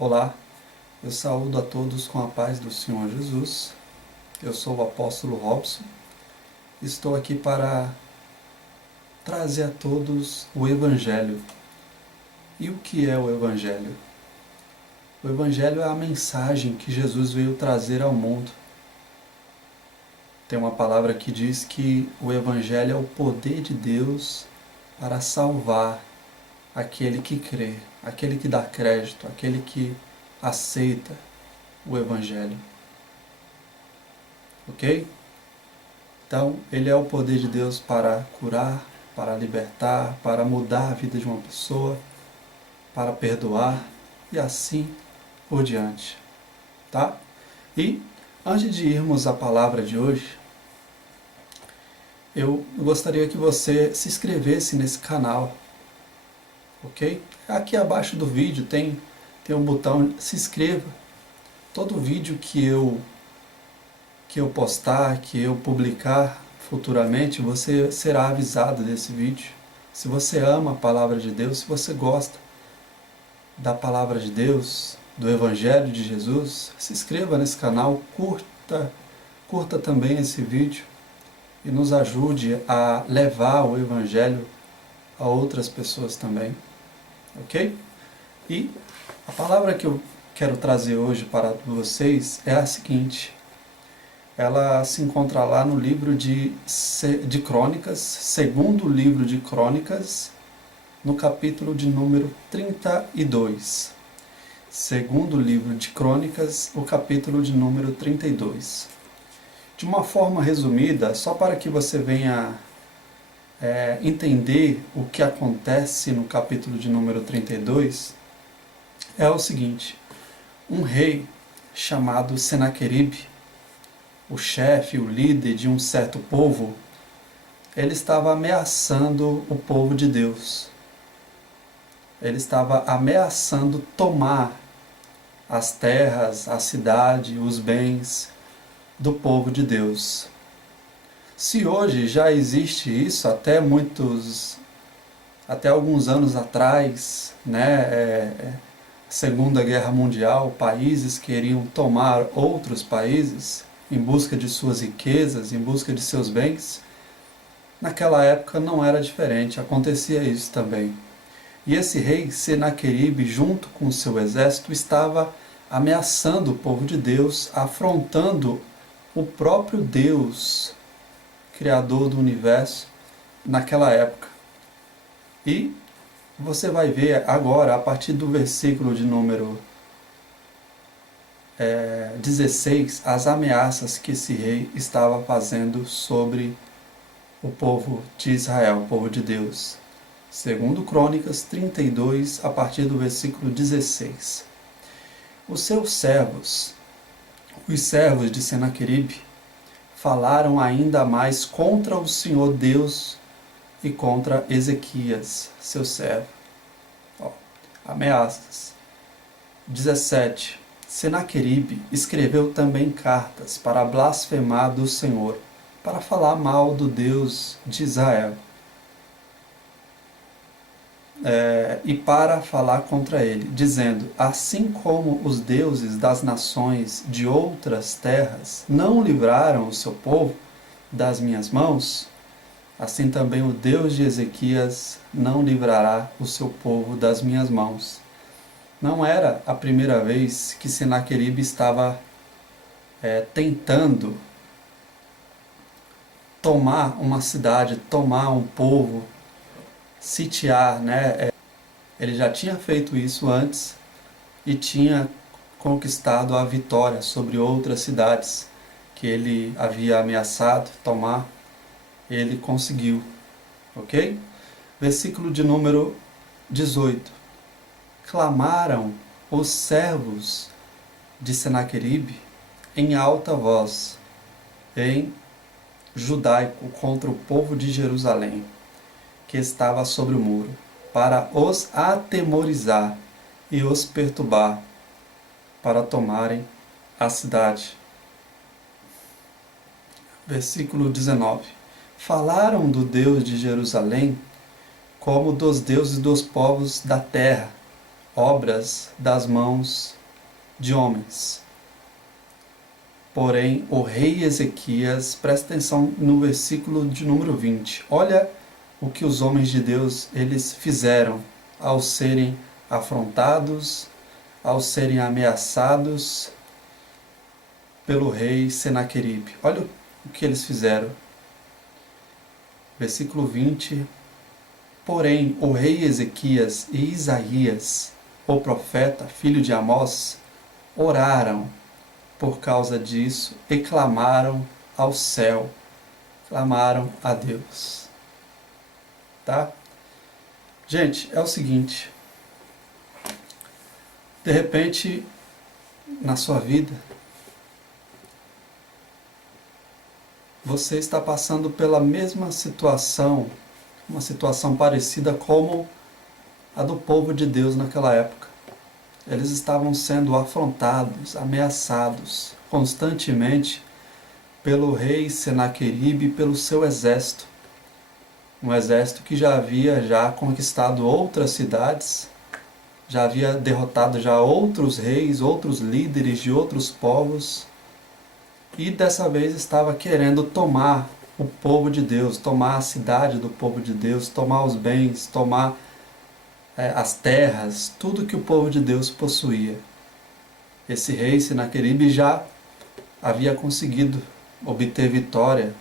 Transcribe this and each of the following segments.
Olá, eu saúdo a todos com a paz do Senhor Jesus. Eu sou o apóstolo Robson. Estou aqui para trazer a todos o Evangelho. E o que é o Evangelho? O Evangelho é a mensagem que Jesus veio trazer ao mundo. Tem uma palavra que diz que o Evangelho é o poder de Deus para salvar aquele que crê, aquele que dá crédito, aquele que aceita o Evangelho. Ok? Então, ele é o poder de Deus para curar, para libertar, para mudar a vida de uma pessoa, para perdoar e assim por diante. Tá? E, antes de irmos à palavra de hoje, eu gostaria que você se inscrevesse nesse canal, ok? Aqui abaixo do vídeo tem um botão se inscreva. Todo vídeo que eu postar, que eu publicar futuramente, você será avisado desse vídeo. Se você ama a palavra de Deus, se você gosta da palavra de Deus, do Evangelho de Jesus, se inscreva nesse canal, curta também esse vídeo e nos ajude a levar o Evangelho a outras pessoas também, ok? E a palavra que eu quero trazer hoje para vocês é a seguinte: ela se encontra lá no livro de Crônicas, segundo livro de Crônicas, no capítulo de número 32. Segundo livro de Crônicas, o capítulo de número 32. De uma forma resumida, só para que você venha entender o que acontece no capítulo de número 32, é o seguinte: um rei chamado Senaqueribe, o chefe, o líder de um certo povo, ele estava ameaçando o povo de Deus. Ele estava ameaçando tomar as terras, a cidade, os bens do povo de Deus. Se hoje já existe isso, até alguns anos atrás, Segunda Guerra Mundial, países queriam tomar outros países em busca de suas riquezas, em busca de seus bens. Naquela época não era diferente, acontecia isso também. E esse rei Senaqueribe, junto com o seu exército, estava ameaçando o povo de Deus, afrontando o próprio Deus, Criador do universo, naquela época. E você vai ver agora, a partir do versículo de número 16, as ameaças que esse rei estava fazendo sobre o povo de Israel, o povo de Deus. Segundo Crônicas 32, a partir do versículo 16. Os seus servos, os servos de Senaqueribe, falaram ainda mais contra o Senhor Deus e contra Ezequias, seu servo. Ameaças. 17. Senaqueribe escreveu também cartas para blasfemar do Senhor, para falar mal do Deus de Israel, e para falar contra ele, dizendo: assim como os deuses das nações de outras terras não livraram o seu povo das minhas mãos, assim também o Deus de Ezequias não livrará o seu povo das minhas mãos. Não era a primeira vez que Senaqueribe estava tentando tomar uma cidade, tomar um povo, sitiar, Ele já tinha feito isso antes e tinha conquistado a vitória sobre outras cidades que ele havia ameaçado tomar. Ele conseguiu, ok? Versículo de número 18. Clamaram os servos de Senaqueribe em alta voz, em judaico, contra o povo de Jerusalém, que estava sobre o muro, para os atemorizar e os perturbar, para tomarem a cidade. Versículo 19. Falaram do Deus de Jerusalém como dos deuses dos povos da terra, obras das mãos de homens. Porém, o rei Ezequias, presta atenção no versículo de número 20. Olha o que os homens de Deus eles fizeram ao serem afrontados, ao serem ameaçados pelo rei Senaqueribe. Olha o que eles fizeram. Versículo 20. Porém, o rei Ezequias e Isaías, o profeta, filho de Amós, oraram por causa disso e clamaram ao céu, clamaram a Deus. Tá? Gente, é o seguinte, de repente, na sua vida, você está passando pela mesma situação, uma situação parecida como a do povo de Deus naquela época. Eles estavam sendo afrontados, ameaçados constantemente pelo rei Senaqueribe e pelo seu exército. Um exército que já havia conquistado outras cidades, já havia derrotado já outros reis, outros líderes de outros povos, e dessa vez estava querendo tomar o povo de Deus, tomar a cidade do povo de Deus, tomar os bens, tomar as terras, tudo que o povo de Deus possuía. Esse rei Senaqueribe já havia conseguido obter vitória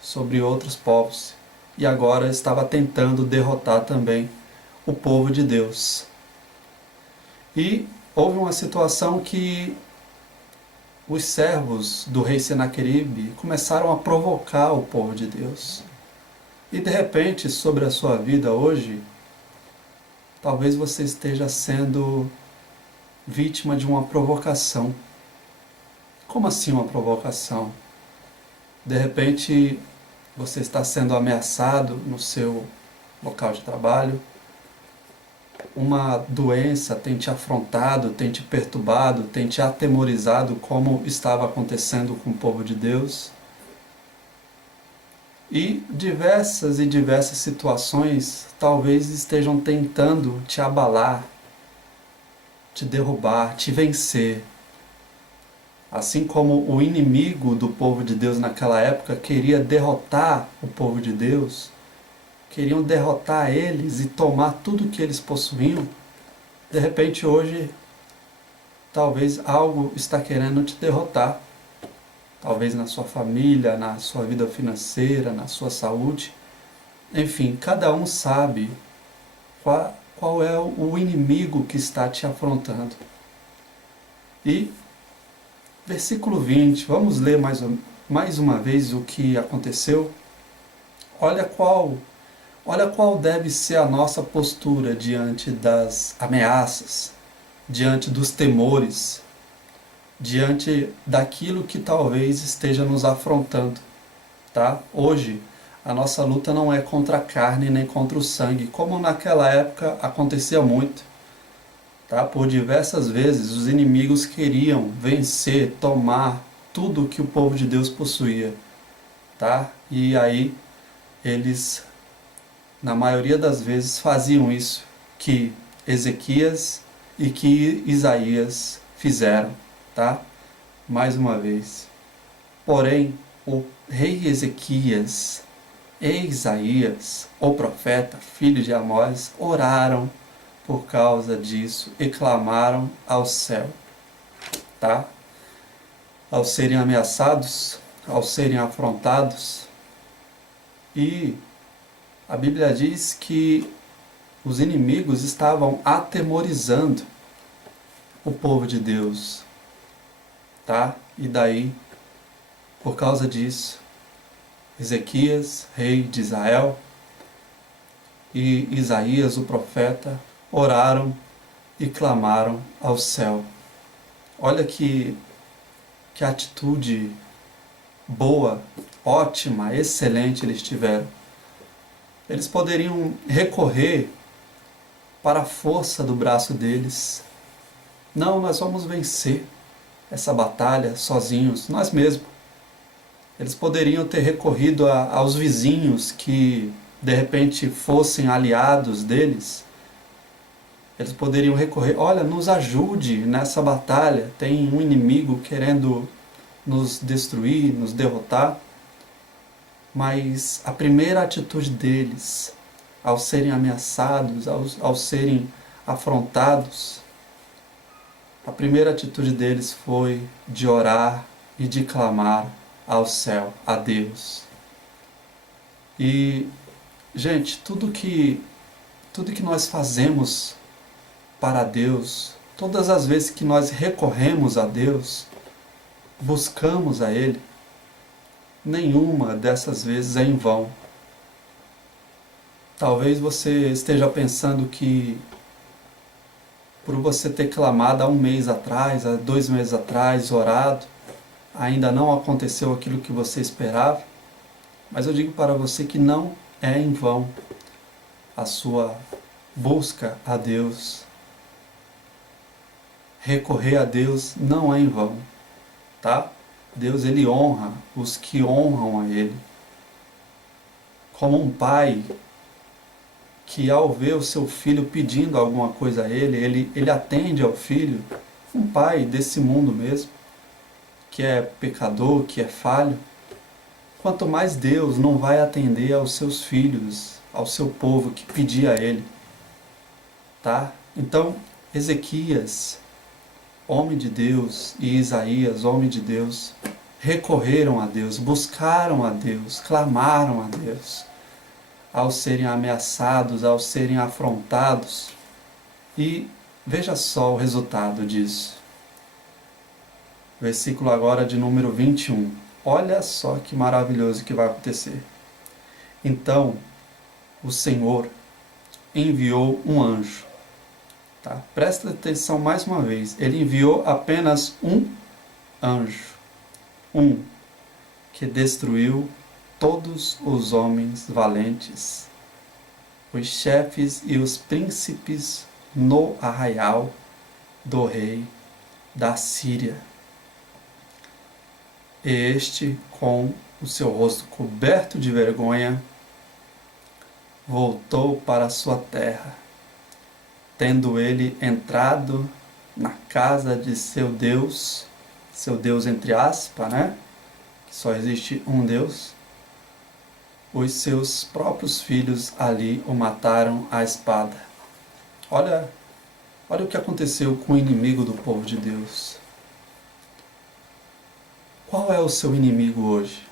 sobre outros povos e agora estava tentando derrotar também o povo de Deus. E houve uma situação que os servos do rei Senaqueribe começaram a provocar o povo de Deus. E de repente, sobre a sua vida hoje, talvez você esteja sendo vítima de uma provocação. Como assim uma provocação? De repente, você está sendo ameaçado no seu local de trabalho, uma doença tem te afrontado, tem te perturbado, tem te atemorizado, como estava acontecendo com o povo de Deus. E diversas situações talvez estejam tentando te abalar, te derrubar, te vencer. Assim como o inimigo do povo de Deus naquela época queria derrotar o povo de Deus, queriam derrotar eles e tomar tudo que eles possuíam, de repente hoje talvez algo está querendo te derrotar. Talvez na sua família, na sua vida financeira, na sua saúde. Enfim, cada um sabe qual é o inimigo que está te afrontando. E, versículo 20, vamos ler mais uma vez o que aconteceu. Olha qual deve ser a nossa postura diante das ameaças, diante dos temores, diante daquilo que talvez esteja nos afrontando, tá? Hoje, a nossa luta não é contra a carne nem contra o sangue, como naquela época acontecia muito, tá? Por diversas vezes os inimigos queriam vencer, tomar tudo que o povo de Deus possuía, tá? E aí eles, na maioria das vezes, faziam isso que Ezequias e que Isaías fizeram. Tá? Mais uma vez. Porém, o rei Ezequias e Isaías, o profeta, filho de Amós, oraram por causa disso e clamaram ao céu. Tá? Ao serem ameaçados, ao serem afrontados. E a Bíblia diz que os inimigos estavam atemorizando o povo de Deus. Tá? E daí, por causa disso, Ezequias, rei de Israel, e Isaías, o profeta, oraram e clamaram ao céu. Olha que atitude boa, ótima, excelente eles tiveram. Eles poderiam recorrer para a força do braço deles. Não, nós vamos vencer essa batalha sozinhos, nós mesmos. Eles poderiam ter recorrido aos vizinhos que de repente fossem aliados deles, Eles poderiam recorrer, olha, nos ajude nessa batalha, tem um inimigo querendo nos destruir, nos derrotar. Mas a primeira atitude deles, ao serem ameaçados, ao serem afrontados, a primeira atitude deles foi de orar e de clamar ao céu, a Deus. E, gente, tudo que nós fazemos para Deus, todas as vezes que nós recorremos a Deus, buscamos a Ele, nenhuma dessas vezes é em vão. Talvez você esteja pensando que por você ter clamado há um mês atrás, há 2 meses atrás, orado, ainda não aconteceu aquilo que você esperava. Mas eu digo para você que não é em vão a sua busca a Deus. Recorrer a Deus não é em vão, tá? Deus, Ele honra os que honram a Ele. Como um pai que, ao ver o seu filho pedindo alguma coisa a ele atende ao filho, um pai desse mundo mesmo, que é pecador, que é falho, quanto mais Deus não vai atender aos seus filhos, ao seu povo que pedia a Ele, tá? Então, Ezequias, homem de Deus, e Isaías, homem de Deus, recorreram a Deus, buscaram a Deus, clamaram a Deus, ao serem ameaçados, ao serem afrontados. E veja só o resultado disso. Versículo agora de número 21. Olha só que maravilhoso que vai acontecer. Então, o Senhor enviou um anjo. Tá? Presta atenção mais uma vez. Ele enviou apenas um anjo. Que destruiu todos os homens valentes, os chefes e os príncipes no arraial do rei da Síria. E este, com o seu rosto coberto de vergonha, voltou para sua terra, tendo ele entrado na casa de seu Deus entre aspas, né? Que só existe um Deus. Os seus próprios filhos ali o mataram à espada. Olha o que aconteceu com o inimigo do povo de Deus. Qual é o seu inimigo hoje?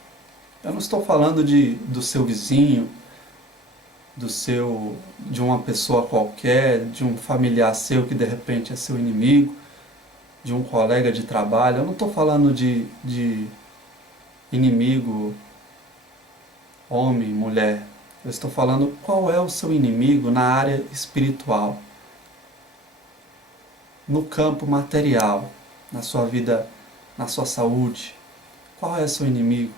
Eu não estou falando do seu vizinho, de uma pessoa qualquer, de um familiar seu que de repente é seu inimigo, de um colega de trabalho. Eu não estou falando de inimigo homem, mulher. Eu estou falando qual é o seu inimigo na área espiritual, no campo material, na sua vida, na sua saúde. Qual é o seu inimigo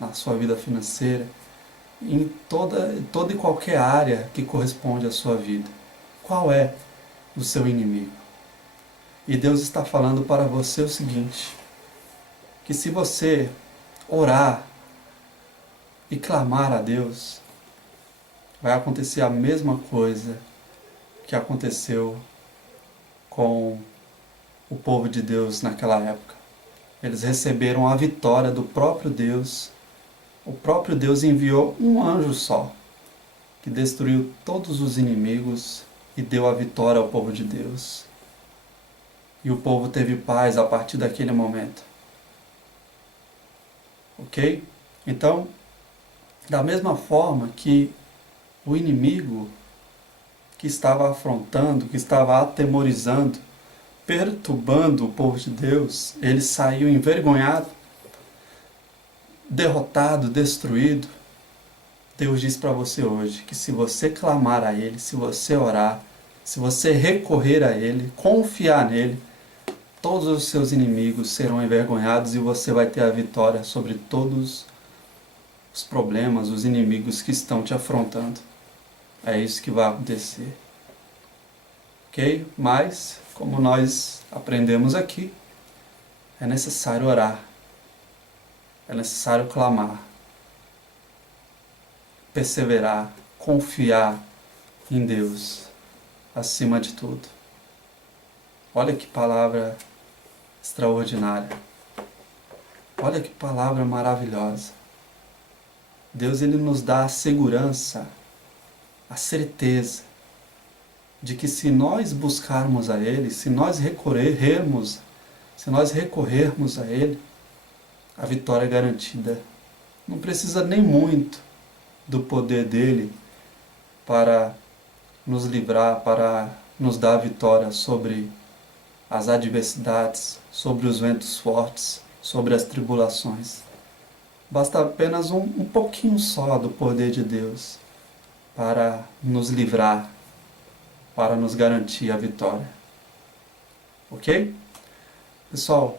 na sua vida financeira? Em toda e qualquer área que corresponde à sua vida. Qual é o seu inimigo? E Deus está falando para você o seguinte, que se você orar e clamar a Deus, vai acontecer a mesma coisa que aconteceu com o povo de Deus naquela época. Eles receberam a vitória do próprio Deus. O próprio Deus enviou um anjo só, que destruiu todos os inimigos e deu a vitória ao povo de Deus. E o povo teve paz a partir daquele momento. Ok? Então, da mesma forma que o inimigo que estava afrontando, que estava atemorizando, perturbando o povo de Deus, ele saiu envergonhado, derrotado, destruído. Deus diz para você hoje que se você clamar a Ele, se você orar, se você recorrer a Ele, confiar nele, todos os seus inimigos serão envergonhados e você vai ter a vitória sobre todos os problemas, os inimigos que estão te afrontando. É isso que vai acontecer. Ok? Mas, como nós aprendemos aqui, é necessário orar. É necessário clamar. Perseverar. Confiar em Deus. acima de tudo. Olha que palavra extraordinária. Olha que palavra maravilhosa. Deus, ele nos dá a segurança, a certeza de que se nós buscarmos a Ele, se nós recorrermos a Ele, a vitória é garantida. Não precisa nem muito do poder dele para nos livrar, para nos dar a vitória sobre as adversidades, sobre os ventos fortes, sobre as tribulações. Basta apenas um pouquinho só do poder de Deus para nos livrar, para nos garantir a vitória. Ok? Pessoal,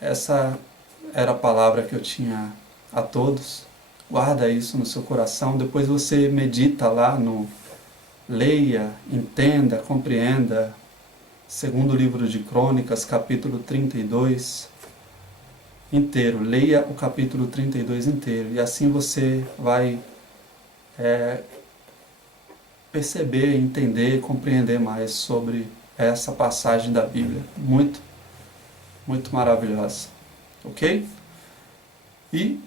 essa era a palavra que eu tinha a todos. Guarda isso no seu coração. Depois você medita lá no... Leia, entenda, compreenda. Segundo livro de Crônicas, capítulo 32 inteiro. Leia o capítulo 32 inteiro. E assim você vai perceber, entender, compreender mais sobre essa passagem da Bíblia. Muito, muito maravilhosa. Ok? E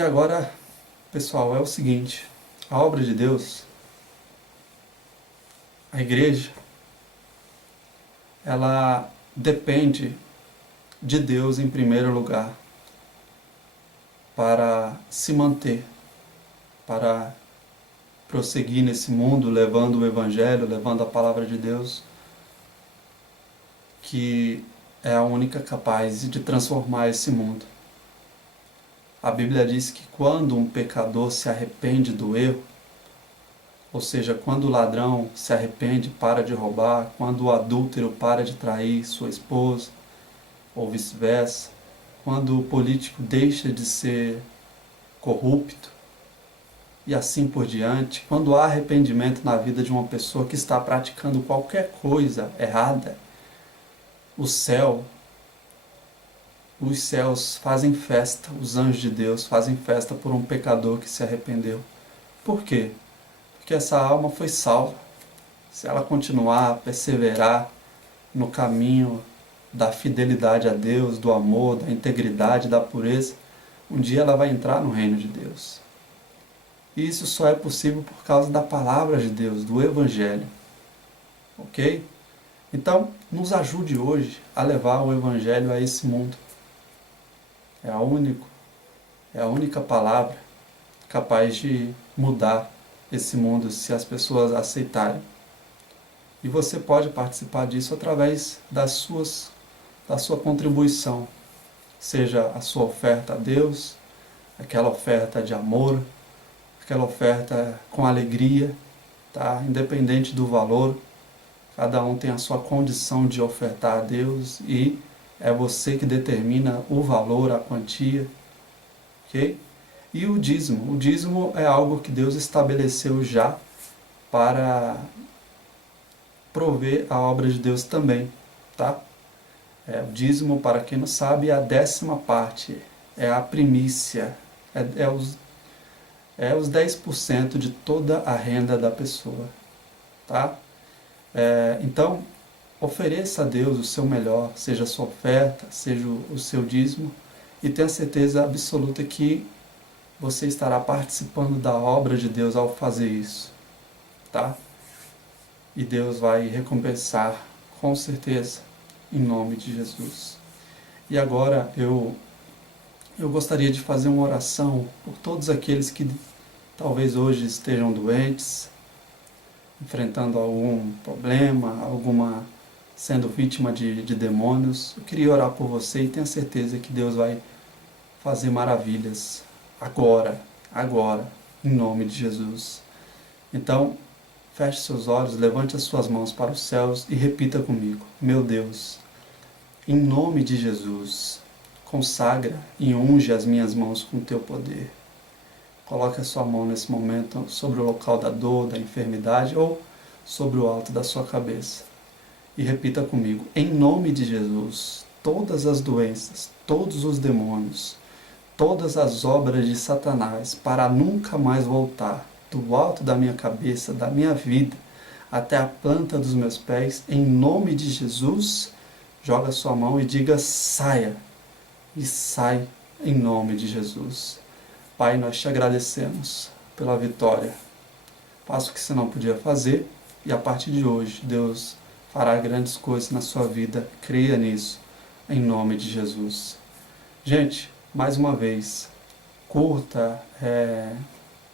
agora, pessoal, é o seguinte. A obra de Deus, a igreja, ela depende de Deus em primeiro lugar para se manter, para prosseguir nesse mundo, levando o Evangelho, levando a palavra de Deus, que é a única capaz de transformar esse mundo. A Bíblia diz que quando um pecador se arrepende do erro, ou seja, quando o ladrão se arrepende, para de roubar, quando o adúltero para de trair sua esposa, ou vice-versa, quando o político deixa de ser corrupto, e assim por diante, quando há arrependimento na vida de uma pessoa que está praticando qualquer coisa errada, os céus fazem festa, os anjos de Deus fazem festa por um pecador que se arrependeu. Por quê? Porque essa alma foi salva. Se ela continuar a perseverar no caminho da fidelidade a Deus, do amor, da integridade, da pureza, um dia ela vai entrar no reino de Deus. E isso só é possível por causa da palavra de Deus, do Evangelho. Ok? Então, nos ajude hoje a levar o Evangelho a esse mundo. É a única palavra capaz de mudar esse mundo se as pessoas aceitarem. E você pode participar disso através da sua contribuição, seja a sua oferta a Deus, aquela oferta de amor, aquela oferta com alegria, tá? Independente do valor, cada um tem a sua condição de ofertar a Deus e é você que determina o valor, a quantia, ok? E o dízimo é algo que Deus estabeleceu já para prover a obra de Deus também, tá? O dízimo, para quem não sabe, é a 10ª parte, é a primícia, é os 10% de toda a renda da pessoa, tá? Então, ofereça a Deus o seu melhor, seja a sua oferta, seja o seu dízimo, e tenha certeza absoluta que você estará participando da obra de Deus ao fazer isso, tá? E Deus vai recompensar, com certeza, em nome de Jesus. E agora eu gostaria de fazer uma oração por todos aqueles que talvez hoje estejam doentes, enfrentando algum problema, sendo vítima de demônios. Eu queria orar por você e tenho certeza que Deus vai fazer maravilhas agora, em nome de Jesus. Então, feche seus olhos, levante as suas mãos para os céus e repita comigo: meu Deus, em nome de Jesus, consagra e unge as minhas mãos com teu poder. Coloque a sua mão nesse momento sobre o local da dor, da enfermidade ou sobre o alto da sua cabeça. E repita comigo: em nome de Jesus, todas as doenças, todos os demônios, todas as obras de Satanás para nunca mais voltar, do alto da minha cabeça, da minha vida, até a planta dos meus pés, em nome de Jesus, joga a sua mão e diga saia, e sai em nome de Jesus. Pai, nós te agradecemos pela vitória. Faça o que você não podia fazer e a partir de hoje, Deus fará grandes coisas na sua vida. Creia nisso, em nome de Jesus. Gente, mais uma vez, curta,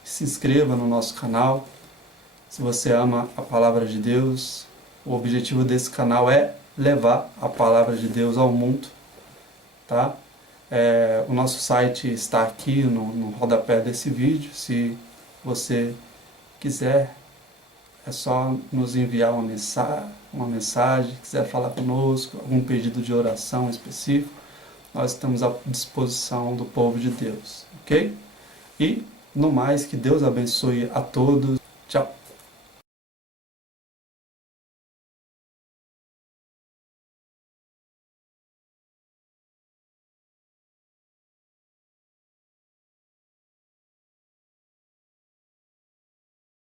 se inscreva no nosso canal. Se você ama a palavra de Deus, o objetivo desse canal é levar a palavra de Deus ao mundo, tá? O nosso site está aqui no rodapé desse vídeo. Se você quiser, é só nos enviar uma mensagem, quiser falar conosco, algum pedido de oração específico, nós estamos à disposição do povo de Deus, ok? E, no mais, que Deus abençoe a todos. Tchau!